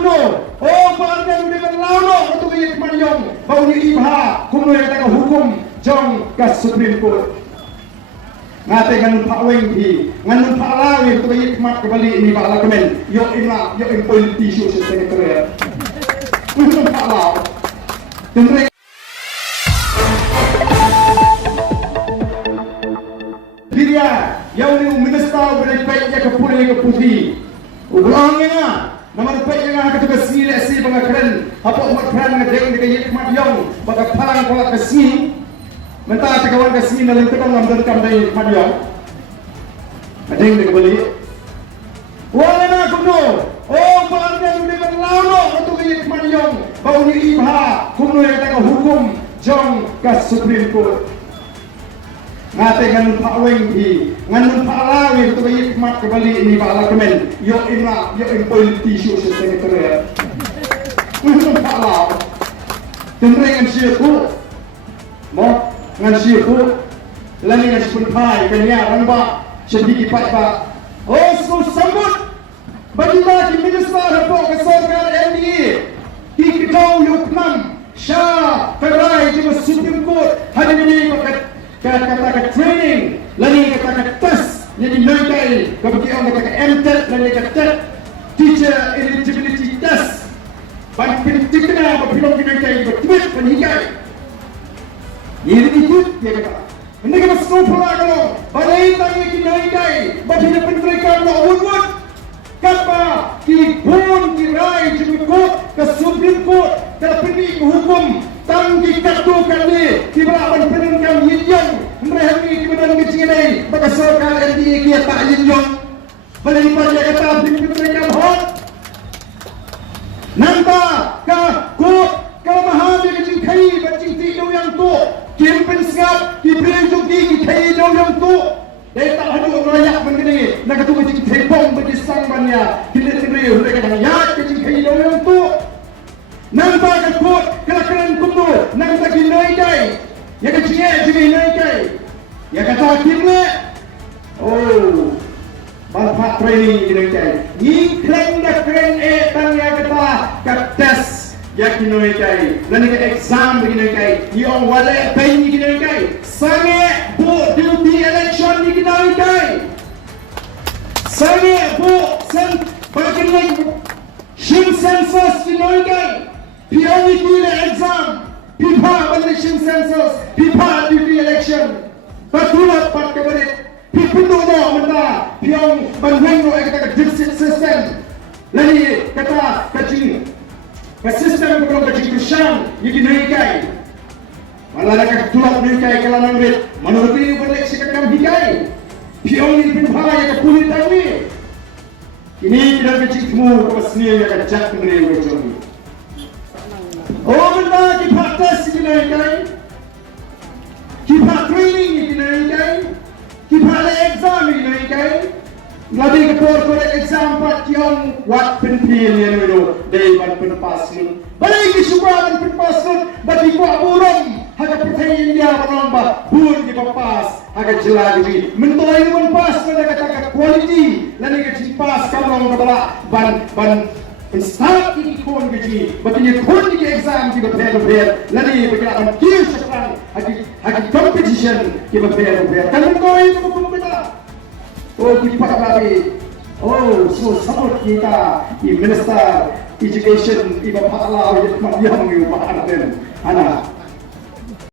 kuno oh parang dengan lalu itu kayak kemaniong bau ni ibha kuno yang tengah hukum jong ke Supreme Court ngate nganun Pak Weng di nganun Pak Lawi itu kayak kemat kembali ini Pak Lakemen yo in politisi sekretariat nganun Pak Lawi tentang dia yang ni minister berbaiknya ke pulih ke putih ulangnya na nama baiknya na ketua sini si pengakhiran apa umat peran ngedeng dengan hikmat yang bagi palang kolak ke sini mentah kawan ke sini dalam tukang ngambil kamdai hikmat yang ngedeng dengan beli wala na kuno oh palang dengan lalu untuk hikmat yang bau ni ibha kuno yang tengah hukum jong ke Supreme Court ngate nganun Pak Weng di nganun Pak Lawi itu kayak kemat kembali ini Pak Lakemen yo in politisi sekretariat nganun Pak Lawi tentang ngan siapa mo ngan siapa lagi ngan sepentai kanya ramba sedikit pak oh so sambut bagi lagi minister apa kesorkan NDA di kedau yuknam Shah Ferai juga Supreme Court hari ini kata training lagi kata tes jadi nanti kemudian kata MTET lagi kata teacher eligibility test ban pentingnya apabila kita ini betul penhikai ini itu dia kata ini kita semua kalau badai tanya kita ini bagi pendidikan awal kapa kibun kirai jemput ke Supreme Court terpilih hukum tanggi kartu kali kiberapan peningkan yinjong mereka ini kemudian kecilai bagi sorkan NDA kia tak yinjong belipan dia kata peningkan hot nanta ka kut kalamahan dia kecil kai bacing tido yang tu kimpen sengap kibrin jogi kai do yang tu dia tak hadut merayak begini nak tu kecil tepong bagi sangbannya kini mereka kata ya kecil kai do yang tu nanta ka kut kelakaran kumpul nanta kinai kai ya kecil juga kinai kai ya kata kimle oh manfaat training kinai kai ni keren dah keren tanya kata tes ya kinai kai dan ke exam kinai kai yang wala pay kinai kai sange bu duty election kinai kai sange bu sen bagi shin census kinai kai POE exam, pipa election census, pipa duty election. Batulah part keberit, pipundu no menda, piong banwengno kata district system. Lagi kata kacing, ke sistem belum kacing kusyam, ini naikai. Malah nak tulak naikai kalau nangrit, menurut ini berleksi kakam hikai. Piong ini pipa yang kepulit tahu. Ini tidak kacing semua kepasnya yang kacak mengenai wajah. Oh benda kita tes ini kai, kita training ini kai, kita ada exam ini kai. Lagi kepor exam pat yang wat penpil yang itu dari ban penpasun. Balik suka penpasun, bagi kuat burung. Harga pertanyaan dia menambah burung di papas. Harga jelas ini. Mentolai ini penpas pada kata quality. Lalu kita pas kalau kita ban start ini kon gaji, berarti kon di exam kita prepare, lalu berkira kill sekarang, hagi competition kita prepare. Kalau kau itu kita, oh kita lagi, oh so support kita, di minister education, iba Pak Lawi yang mengubah